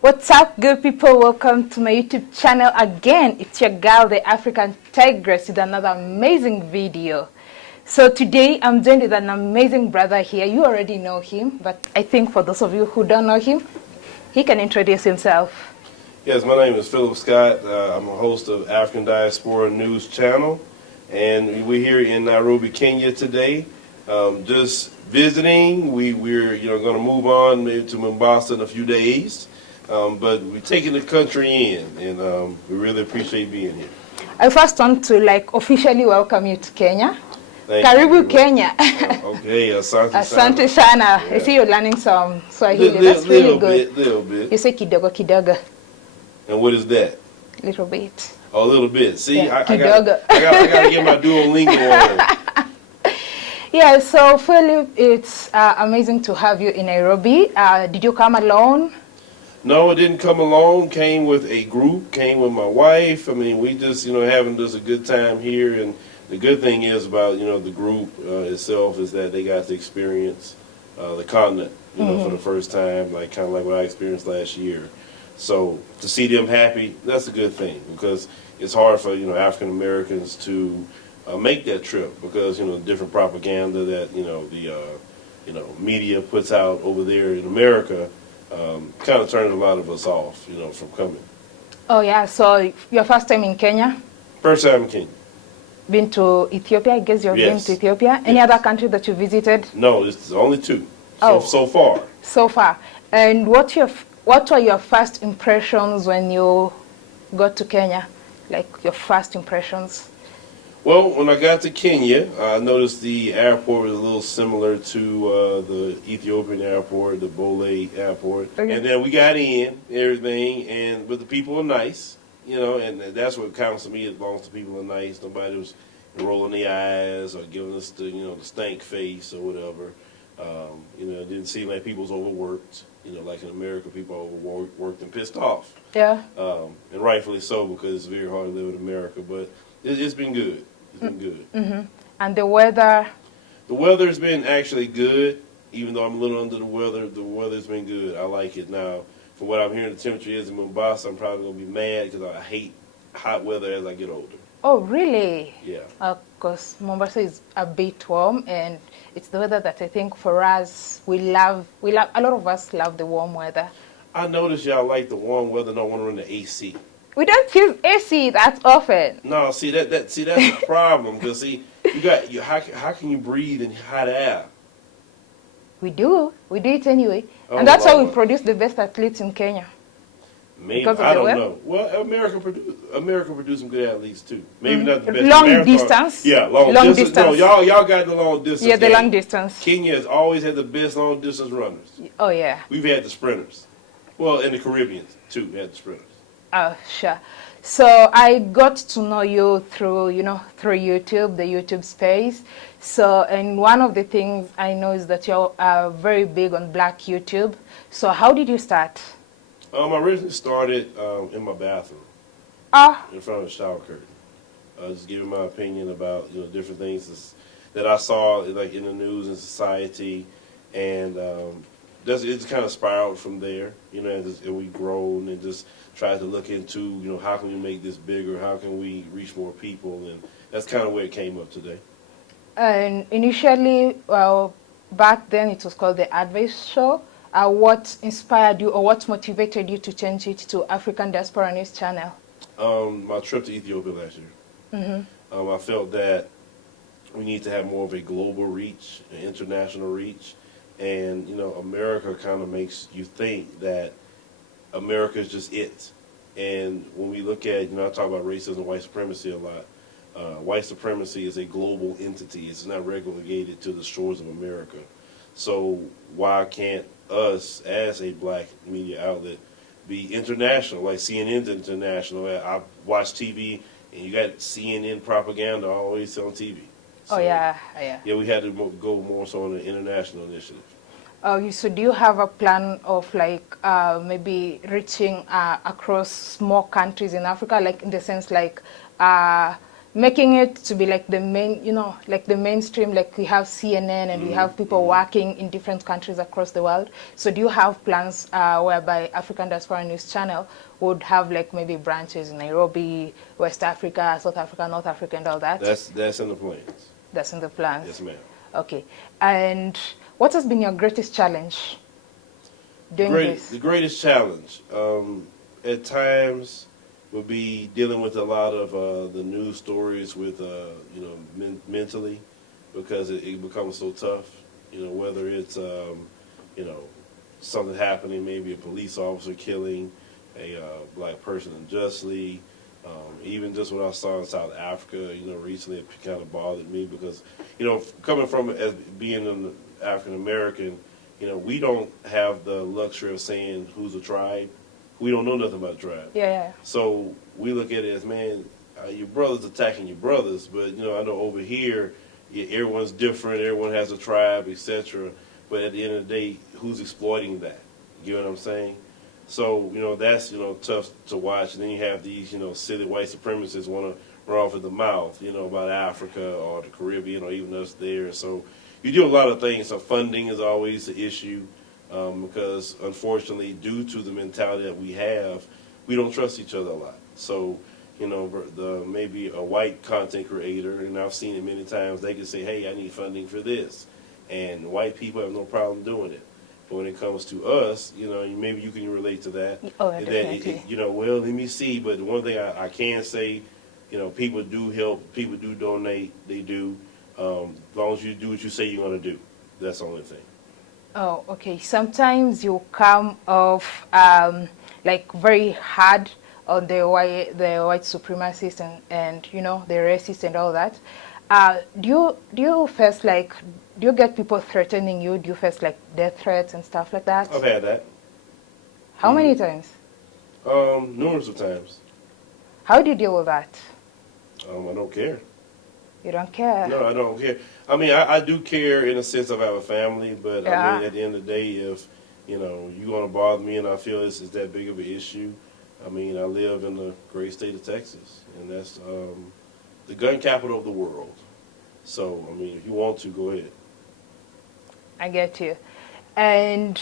What's up, good people? Welcome to my YouTube channel again. It's your girl, the African Tigress, with another amazing video. So today I'm joined with an amazing brother here. You already know him, but I think for those of you who don't know him, he can introduce himself. Yes, my name is Philip Scott. I'm a host of African Diaspora News Channel, and we're here in Nairobi, Kenya today, just visiting. We're going to move on maybe to Mombasa in a few days. But we're taking the country in, and we really appreciate being here. I first want to officially welcome you to Kenya. Thank Karibu you. Kenya. Okay, asante sana. Asante sana. Yeah. I see you're learning some Swahili. That's really good. Little bit. You say kidogo kidogo. And what is that? Little bit. Oh, a little bit. See, Yeah, I got to get my Duolingo on. Yeah, so Philip, it's amazing to have you in Nairobi. Did you come alone? No, it didn't come alone. Came with a group. Came with my wife. I mean, we just having just a good time here. And the good thing is about the group itself is that they got to experience the continent for the first time, kind of like what I experienced last year. So to see them happy, that's a good thing, because it's hard for African Americans to make that trip, because different propaganda that the media puts out over there in America kind of turns a lot of us off from coming. Oh yeah, so your first time in Kenya? First time in Kenya. Been to Ethiopia? I guess you've been to Ethiopia. Any other country that you visited? No, it's only two. Oh. So far. So far. And what were your first impressions when you got to Kenya? Like your first impressions? Well, when I got to Kenya, I noticed the airport was a little similar to the Ethiopian airport, the Bole airport. Okay. And then we got in, everything, but the people are nice, and that's what counts to me, as long as the people are nice. Nobody was rolling their eyes or giving us the stank face or whatever. It didn't seem like people was overworked. Like in America, people are overworked and pissed off. Yeah. And rightfully so, because it's very hard to live in America. But it's been good. It's been good. Mm-hmm. And the weather? The weather's been actually good, even though I'm a little under the weather. The weather's been good. I like it. Now, from what I'm hearing, the temperature is in Mombasa. I'm probably going to be mad because I hate hot weather as I get older. Oh, really? Yeah. Because Mombasa is a bit warm, and it's the weather that I think for us, we love, a lot of us love the warm weather. I notice y'all like the warm weather, don't want to run the AC. We don't use AC that often. No, see that's the problem, because how can you breathe in hot air? We do it anyway. Oh, and that's Lord. why we produce the best athletes in Kenya. Maybe, I don't know. Well, America produce some good athletes too. Maybe not the best. Long distance. Yeah, long distance. No, y'all got the long distance. Yeah, the long distance. Kenya has always had the best long distance runners. Oh yeah. We've had the sprinters. Well, in the Caribbean too, we had the sprinters. Oh sure. So I got to know you through YouTube, the YouTube space. So, and one of the things I know is that you're very big on Black YouTube. So how did you start? I originally started in my bathroom, in front of the shower curtain, just giving my opinion about different things that I saw like in the news and society, and it's kind of spiraled from there. And we grown and just tried to look into how can we make this bigger, how can we reach more people, and that's kind of where it came up today. And initially, back then it was called the Advice Show. What inspired you, or what motivated you to change it to African Diaspora News Channel? My trip to Ethiopia last year. Mm-hmm. I felt that we need to have more of a global reach, an international reach, and America kind of makes you think that America is just it. And when we look at, I talk about racism and white supremacy a lot. White supremacy is a global entity. It's not relegated to the shores of America. So why can't us, as a black media outlet, be international? Like CNN's international. I watch TV, and you got CNN propaganda always on TV. So, oh yeah. Yeah, we had to go more so on an international initiative. So do you have a plan of maybe reaching across more countries in Africa, like in the sense making it to be like the main, like the mainstream, like we have CNN and we have people working in different countries across the world. So do you have plans whereby African Diaspora News Channel would have like maybe branches in Nairobi, West Africa, South Africa, North Africa, and all that? That's in the plans. That's in the plans? Yes, ma'am. Okay. And what has been your greatest challenge doing this? The greatest challenge at times would be dealing with a lot of the news stories with, mentally, because it becomes so tough, whether it's, something happening, maybe a police officer killing a black person unjustly, even just what I saw in South Africa, recently it kind of bothered me because, coming from as being an African American, we don't have the luxury of saying who's a tribe. We don't know nothing about a tribe. Yeah. So we look at it as, man, your brother's attacking your brothers, but, I know over here, everyone's different, everyone has a tribe, etc. But at the end of the day, who's exploiting that? You know what I'm saying? So, that's, tough to watch. And then you have these, silly white supremacists want to run off at the mouth, about Africa or the Caribbean or even us there. So you do a lot of things. So funding is always the issue. Because unfortunately, due to the mentality that we have, we don't trust each other a lot. So, maybe a white content creator, and I've seen it many times, they can say, hey, I need funding for this. And white people have no problem doing it. But when it comes to us, maybe you can relate to that. Oh, and definitely. well, let me see. But the one thing I can say, people do help, people do donate, they do. As long as you do what you say you're going to do. That's the only thing. Oh, okay. Sometimes you come off like very hard on the white supremacists and the racists and all that. Do you face like, do you get people threatening you? Do you face like death threats and stuff like that? I've had that. How many times? Numerous of times. How do you deal with that? I don't care. You don't care? No, I don't care. I mean, I do care in a sense of I have a family, but Yeah. I mean, at the end of the day, if, you're going to bother me and I feel this is that big of an issue, I mean, I live in the great state of Texas, and that's the gun capital of the world. So, I mean, if you want to, go ahead. I get you. And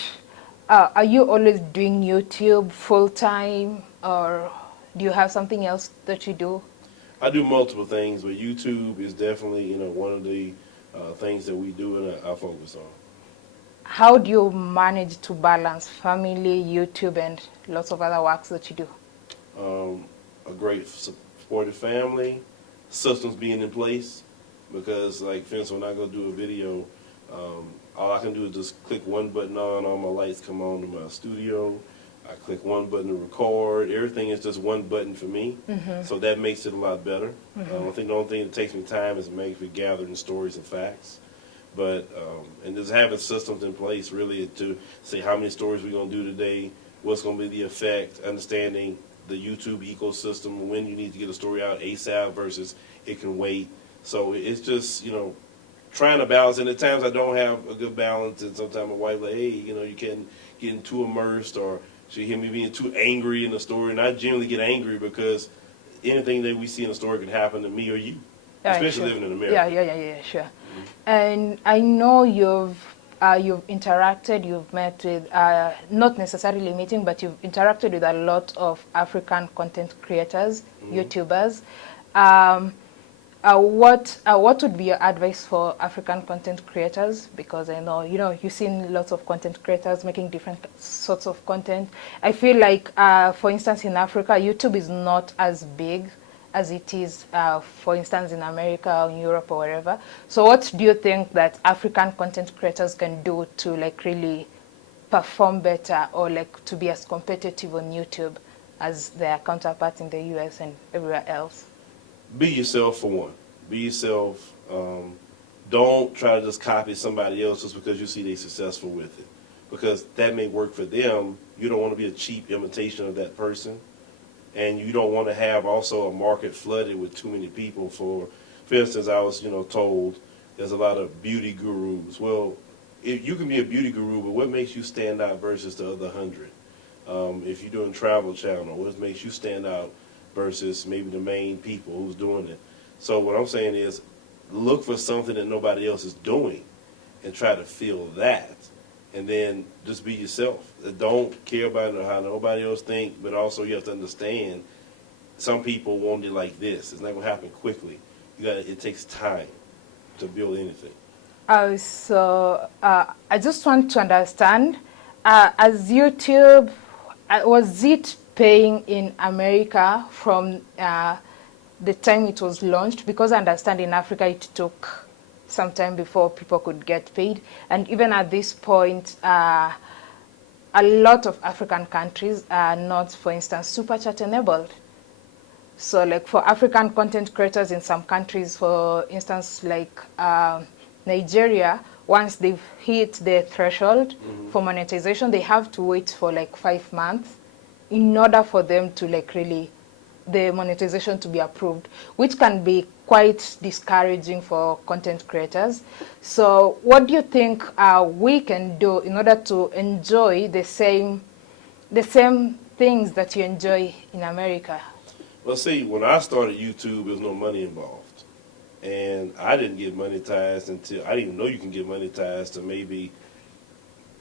are you always doing YouTube full-time, or do you have something else that you do? I do multiple things, but YouTube is definitely, one of the things that we do and I focus on. How do you manage to balance family, YouTube, and lots of other works that you do? A great supportive family, systems being in place, because, like, for instance, when I go do a video, all I can do is just click one button on, all my lights come on in my studio. I click one button to record. Everything is just one button for me, so that makes it a lot better. I think the only thing that takes me time is maybe gathering stories and facts. But, and just having systems in place really to say how many stories we're going to do today, what's going to be the effect, understanding the YouTube ecosystem, when you need to get a story out ASAP versus it can wait. So it's just, trying to balance. And at times I don't have a good balance, and sometimes my wife like, hey, you can't get too immersed, or she hear me being too angry in the story. And I generally get angry because anything that we see in the story can happen to me or you, especially living in America. Yeah, sure. And I know you've interacted, you've met with, not necessarily meeting, but you've interacted with a lot of African content creators, YouTubers. What would be your advice for African content creators? Because I know, you've seen lots of content creators making different sorts of content. I feel like, for instance, in Africa, YouTube is not as big as it is, for instance, in America or in Europe or wherever. So what do you think that African content creators can do to like really perform better, or like to be as competitive on YouTube as their counterparts in the US and everywhere else? Be yourself, for one. Be yourself. Don't try to just copy somebody else just because you see they're successful with it, because that may work for them. You don't want to be a cheap imitation of that person. And you don't want to have also a market flooded with too many people. For instance, I was, told there's a lot of beauty gurus. Well, you can be a beauty guru, but what makes you stand out versus the other 100? If you're doing Travel Channel, what makes you stand out versus maybe the main people who's doing it? So what I'm saying is, look for something that nobody else is doing, and try to feel that, and then just be yourself. Don't care about how nobody else think, but also you have to understand, some people want it like this. It's not gonna happen quickly. It takes time to build anything. I just want to understand, as YouTube, was it paying in America from the time it was launched? Because I understand in Africa it took some time before people could get paid. And even at this point, a lot of African countries are not, for instance, super chat enabled. So like for African content creators in some countries, for instance, like Nigeria, once they've hit the threshold for monetization, they have to wait for like 5 months in order for them to like really, the monetization to be approved, which can be quite discouraging for content creators. So what do you think we can do in order to enjoy the same things that you enjoy in America? Well, see, when I started YouTube, there was no money involved. And I didn't get monetized until, I didn't even know you can get monetized to maybe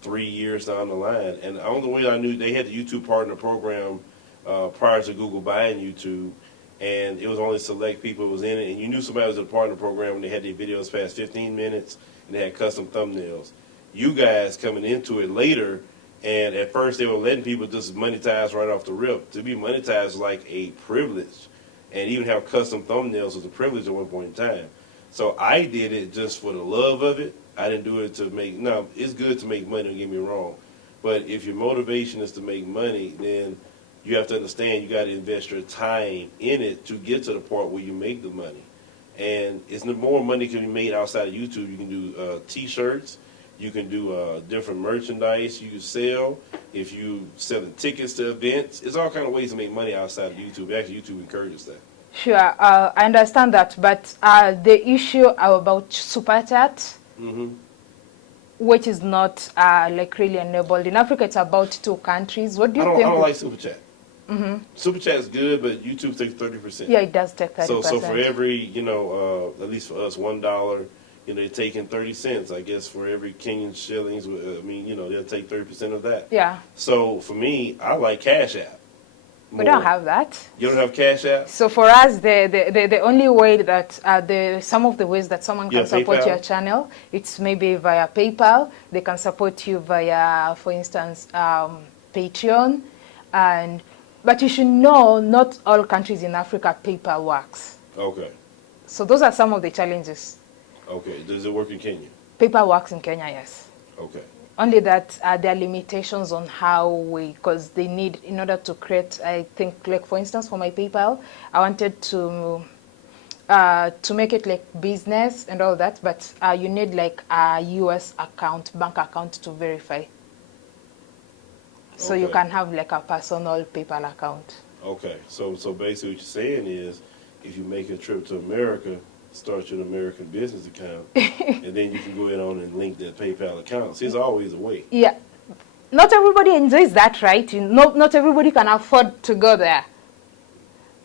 3 years down the line. And the only way I knew, they had the YouTube Partner Program prior to Google buying YouTube, and it was only select people who was in it. And you knew somebody was in the Partner Program when they had their videos past 15 minutes and they had custom thumbnails. You guys coming into it later, and at first they were letting people just monetize right off the rip. To be monetized is like a privilege. And even have custom thumbnails was a privilege at one point in time. So I did it just for the love of it. I didn't do it to make, no, it's good to make money, don't get me wrong. But if your motivation is to make money, then you have to understand you got to invest your time in it to get to the part where you make the money. And it's more money can be made outside of YouTube. You can do T-shirts. You can do different merchandise you can sell. If you selling tickets to events, it's all kind of ways to make money outside of YouTube. Actually, YouTube encourages that. Sure, I understand that, but the issue about Super Chat, which is not like really enabled. In Africa, it's about 2 countries. What do you think? I don't like Super Chat. Super Chat is good, but YouTube takes 30%. Yeah, it does take 30%. So for every, at least for us, $1, they're taking 30 cents, I guess, for every Kenyan shillings. They'll take 30% of that. Yeah. So for me, I like Cash App more. We don't have that. You don't have Cash App? So for us, the only way that, some of the ways that someone can support PayPal? your channel, it's maybe via PayPal. They can support you via, for instance, Patreon. But you should know, not all countries in Africa, PayPal works. Okay. So those are some of the challenges. Okay. Does it work in Kenya? PayPal works in Kenya, yes. Okay. Only that there are limitations on how because they need, in order to create, I think, like for instance, for my PayPal, I wanted to make it like business and all that, but you need like a US account, bank account to verify. So you can have like a personal PayPal account. Okay. So basically what you're saying is, if you make a trip to America, start your American business account, and then you can go ahead on and link that PayPal account. See, it's always a way. Yeah. Not everybody enjoys that, right? Not everybody can afford to go there.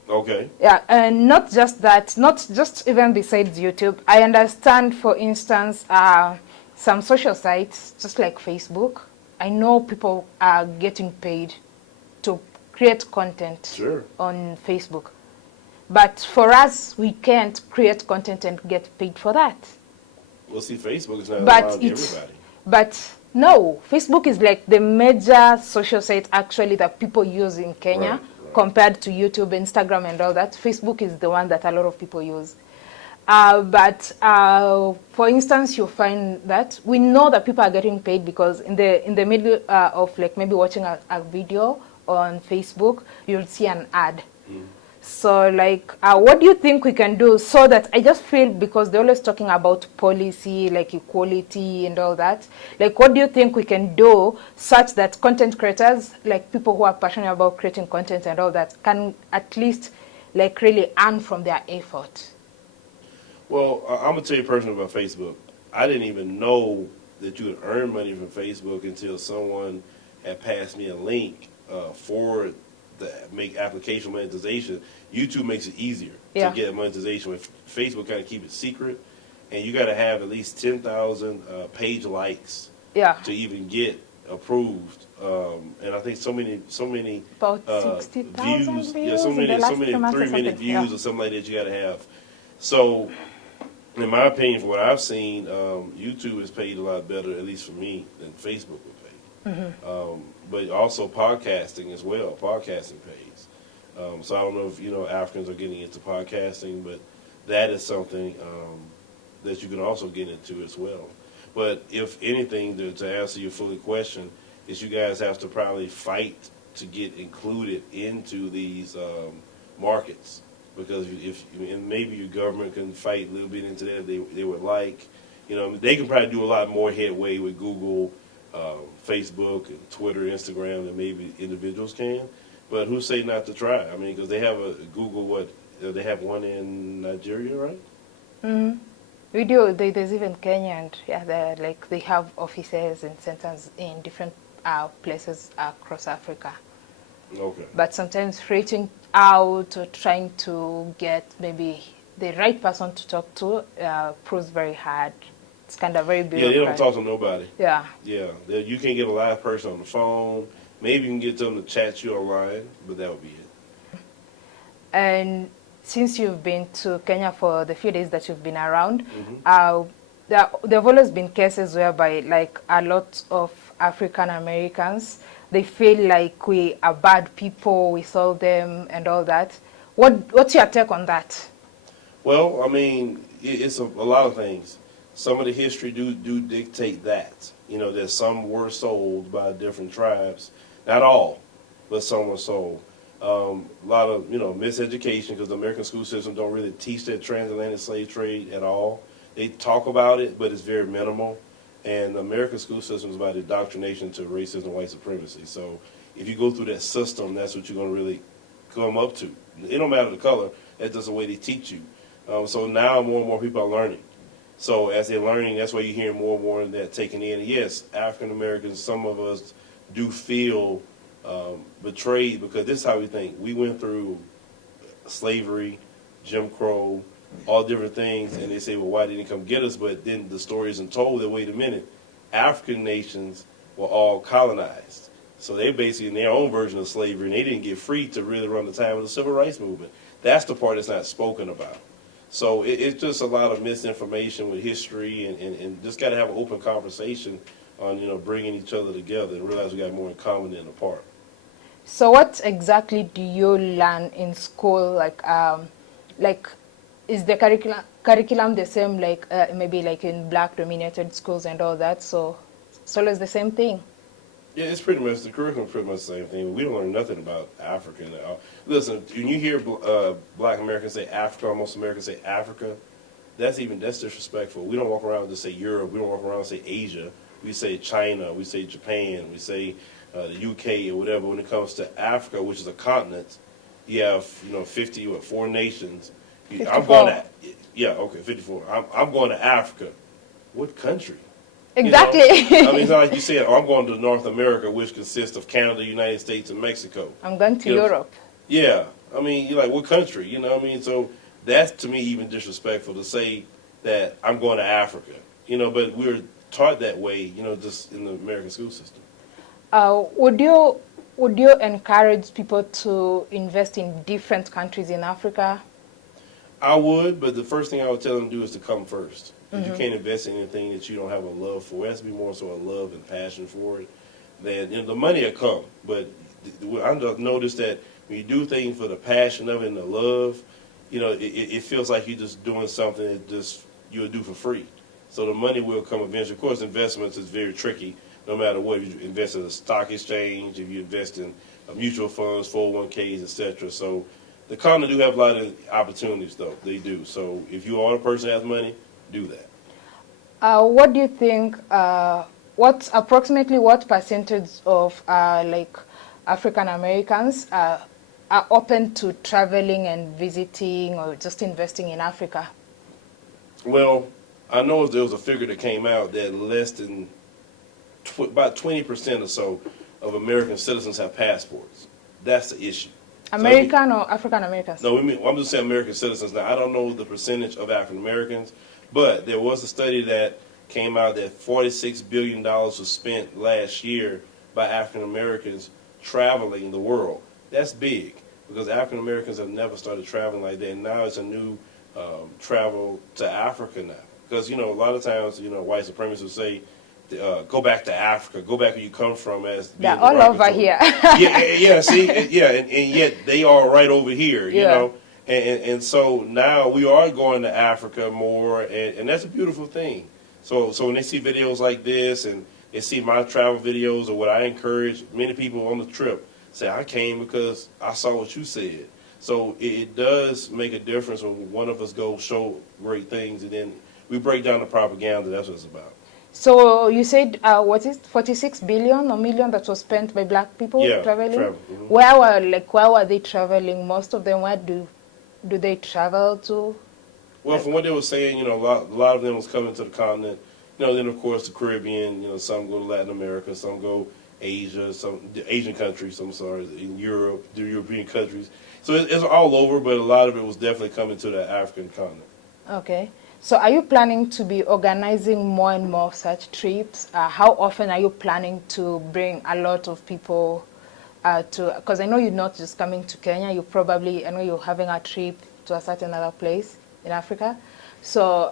Okay. Yeah, and not just that, not just even besides YouTube. I understand, for instance, some social sites, just like Facebook, I know people are getting paid to create content on Facebook. But for us, we can't create content and get paid for that. Well, see, Facebook is not allowing everybody. But no, Facebook is like the major social site actually that people use in Kenya compared to YouTube, Instagram, and all that. Facebook is the one that a lot of people use. But for instance, you find that we know that people are getting paid because in the middle of like maybe watching a video on Facebook, you'll see an ad. So like, what do you think we can do so that, I just feel, because they're always talking about policy, like equality and all that, like what do you think we can do such that content creators, like people who are passionate about creating content and all that, can at least like really earn from their effort? Well, I'm going to tell you personally about Facebook. I didn't even know that you would earn money from Facebook until someone had passed me a link for to make application monetization, YouTube makes it easier Yeah. to get monetization. With Facebook, kind of keep it secret, and you got to have at least 10,000 page likes Yeah. to even get approved. And I think so many About 60,000 views. views Yeah, so in the many last 3 months or 3-minute something. views Yeah. or something like that you got to have. So, in my opinion, from what I've seen, YouTube is paid a lot better, at least for me, than Facebook would pay. But also podcasting as well. Podcasting pays. So I don't know if Africans are getting into podcasting, but that is something that you can also get into as well. But if anything, to answer your full question, is you guys have to probably fight to get included into these markets. Because and maybe your government can fight a little bit into that, they would like. They can probably do a lot more headway with Google, Facebook, and Twitter, Instagram than maybe individuals can. But who say not to try? I mean, because they have a Google, they have one in Nigeria, right? Mm-hmm. We do. There's even Kenya, and yeah, they have offices and centers in different places across Africa. Okay. But sometimes reaching out or trying to get maybe the right person to talk to proves very hard. It's kind of very bureaucratic. Yeah, they don't talk to nobody. Yeah. Yeah, you can't get a live person on the phone. Maybe you can get them to chat you online, but that would be it. And since you've been to Kenya for the few days that you've been around, there have always been cases whereby, like, a lot of African Americans, they feel like we are bad people, we sold them and all that. What's your take on that? Well, I mean, it's a lot of things. Some of the history do dictate that. That some were sold by different tribes. Not all, but some were sold. A lot of, miseducation, because the American school system don't really teach that transatlantic slave trade at all. They talk about it, but it's very minimal. And the American school system is about indoctrination to racism and white supremacy. So if you go through that system, that's what you're going to really come up to. It don't matter the color. That's just the way they teach you. So now more and more people are learning. So as they're learning, that's why you hear more and more of that taken in. And yes, African Americans, some of us do feel betrayed, because this is how we think. We went through slavery, Jim Crow, all different things, and they say, well, why didn't he come get us? But then the story isn't told that, wait a minute, African nations were all colonized. So they're basically in their own version of slavery, and they didn't get free to really run the time of the civil rights movement. That's the part that's not spoken about. So it's just a lot of misinformation with history, and just got to have an open conversation on, bringing each other together and realize we got more in common than apart. So what exactly do you learn in school? Like, is the curriculum the same, like maybe like in black-dominated schools and all that? So it's always the same thing. Yeah, it's pretty much, the curriculum is pretty much the same thing. We don't learn nothing about Africa. Listen, when you hear black Americans say Africa, or most Americans say Africa, that's disrespectful. We don't walk around and just say Europe. We don't walk around and say Asia. We say China. We say Japan. We say the UK or whatever. When it comes to Africa, which is a continent, you have 4 nations. 54. I'm going to 54. I'm going to Africa. What country? Exactly. I mean, it's not like you said, I'm going to North America, which consists of Canada, United States, and Mexico. I'm going to Europe. Yeah. I mean, you're like, what country? You know what I mean? So that's, to me, even disrespectful to say that I'm going to Africa. But we're taught that way, just in the American school system. Would you encourage people to invest in different countries in Africa? I would, but the first thing I would tell them to do is to come first. If you can't invest in anything that you don't have a love for, it has to be more so a love and passion for it. Then the money will come. But I've noticed that when you do things for the passion of it and the love, it feels like you're just doing something that just you'll do for free. So the money will come eventually. Of course, investments is very tricky, no matter what. If you invest in a stock exchange, if you invest in mutual funds, 401ks, etc. So the continent do have a lot of opportunities, though. They do. So if you are a person that has money, do that. What do you think, approximately what percentage of like African Americans are open to traveling and visiting or just investing in Africa? Well, I know there was a figure that came out that less than about 20% or so of American citizens have passports. That's the issue. American or African Americans? No, I'm just saying American citizens. Now, I don't know the percentage of African Americans, but there was a study that came out that $46 billion was spent last year by African Americans traveling the world. That's big, because African Americans have never started traveling like that. And now it's a new travel to Africa now. Because, a lot of times, white supremacists will say, go back to Africa, go back where you come from. As they're all over here. See, and yet they are right over here, you know. And so now we are going to Africa more, and that's a beautiful thing. So when they see videos like this, and they see my travel videos, or what I encourage many people on the trip, say, I came because I saw what you said. So it does make a difference when one of us go show great things, and then we break down the propaganda. That's what it's about. So you said, what is 46 billion or million that was spent by black people traveling? Mm-hmm. Where were they traveling? Most of them, where do they travel to? Well, from what they were saying, a lot of them was coming to the continent. Then of course the Caribbean. Some go to Latin America, some go Asia, some Asian countries. I'm sorry, in Europe, the European countries. So it's all over, but a lot of it was definitely coming to the African continent. Okay. So are you planning to be organizing more and more such trips? How often are you planning to bring a lot of people because I know you're not just coming to Kenya, I know you're having a trip to a certain other place in Africa. So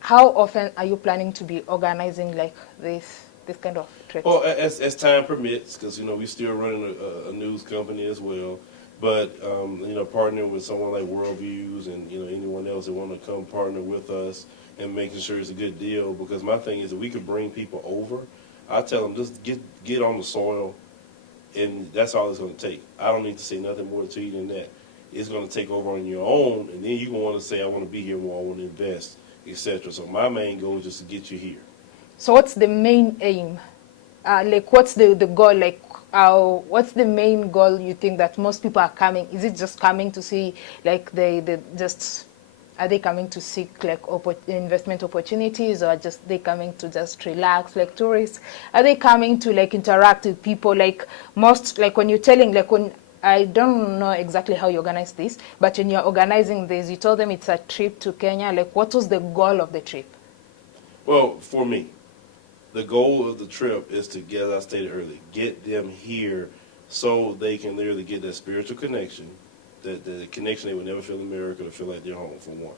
how often are you planning to be organizing like this kind of trips? Well, as time permits, because, we're still running a news company as well. But, partnering with someone like Worldviews and, anyone else that want to come partner with us and making sure it's a good deal. Because my thing is that we could bring people over. I tell them, just get on the soil, and that's all it's going to take. I don't need to say nothing more to you than that. It's going to take over on your own, and then you're going to want to say, I want to be here more, I want to invest, etc. So my main goal is just to get you here. So what's the main aim? What's the goal? What's the main goal you think that most people are coming? Is it just coming to see, are they coming to seek investment opportunities, or just they coming to just relax like tourists? Are they coming to interact with people? When you're telling, I don't know exactly how you organize this, but when you're organizing this, you told them it's a trip to Kenya. What was the goal of the trip? Well, for me, the goal of the trip is to, as I stated earlier, get them here so they can literally get that spiritual connection, the connection they would never feel in America, to feel like they're home, for one.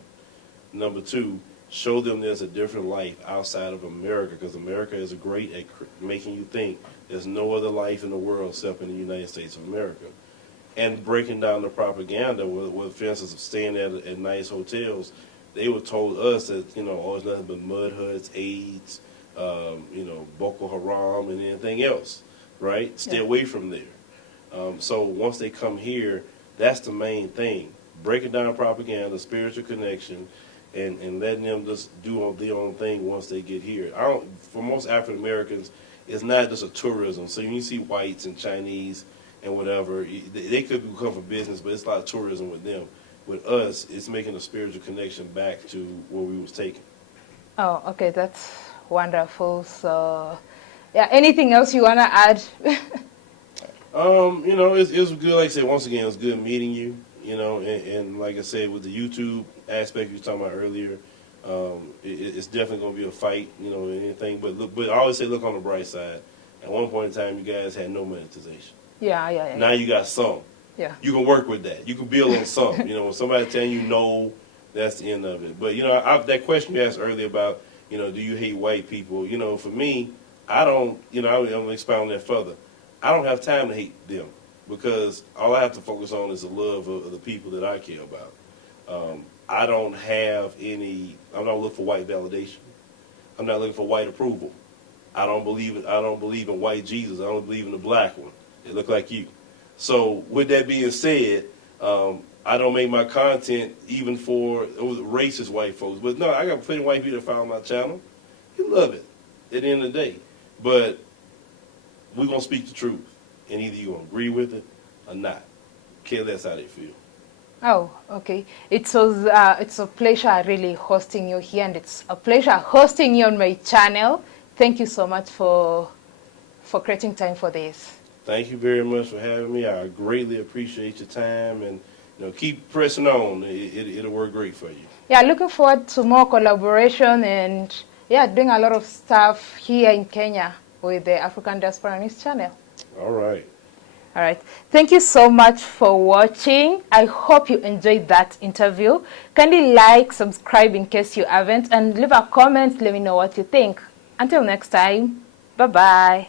Number two, show them there's a different life outside of America, because America is great at making you think there's no other life in the world except in the United States of America. And breaking down the propaganda, with for instance, staying at nice hotels, they were told us that, it's nothing but mud huts, AIDS, Boko Haram and anything else, right? Stay away from there. So once they come here, that's the main thing. Breaking down propaganda, spiritual connection, and letting them just do their own thing once they get here. For most African Americans, it's not just a tourism. So you see whites and Chinese and whatever, they could come for business, but it's a lot of tourism with them. With us, it's making a spiritual connection back to where we was taken. Oh, okay, that's wonderful. So, anything else you want to add? It was good. Like I said, once again, it was good meeting you. And like I said, with the YouTube aspect you were talking about earlier, it's definitely going to be a fight. Anything. But I always say, look on the bright side. At one point in time, you guys had no monetization. Yeah. Now you got some. Yeah. You can work with that. You can build on some. When somebody telling you no, that's the end of it. But that question you asked earlier about, do you hate white people? For me, I don't. I'm gonna expound that further. I don't have time to hate them, because all I have to focus on is the love of the people that I care about. I don't have any. I'm not looking for white validation. I'm not looking for white approval. I don't believe in white Jesus. I don't believe in the black one. They look like you. So with that being said, I don't make my content even for racist white folks. But no, I got plenty of white people that follow my channel. You love it at the end of the day. But we're going to speak the truth. And either you're going to agree with it or not. Care less how they feel. Oh, okay. It's a pleasure really hosting you here, and it's a pleasure hosting you on my channel. Thank you so much for creating time for this. Thank you very much for having me. I greatly appreciate your time, and keep pressing on. It'll work great for you. Yeah, looking forward to more collaboration and doing a lot of stuff here in Kenya with the African Diaspora News Channel. All right. All right. Thank you so much for watching. I hope you enjoyed that interview. Kindly like, subscribe in case you haven't, and leave a comment. Let me know what you think. Until next time, bye-bye.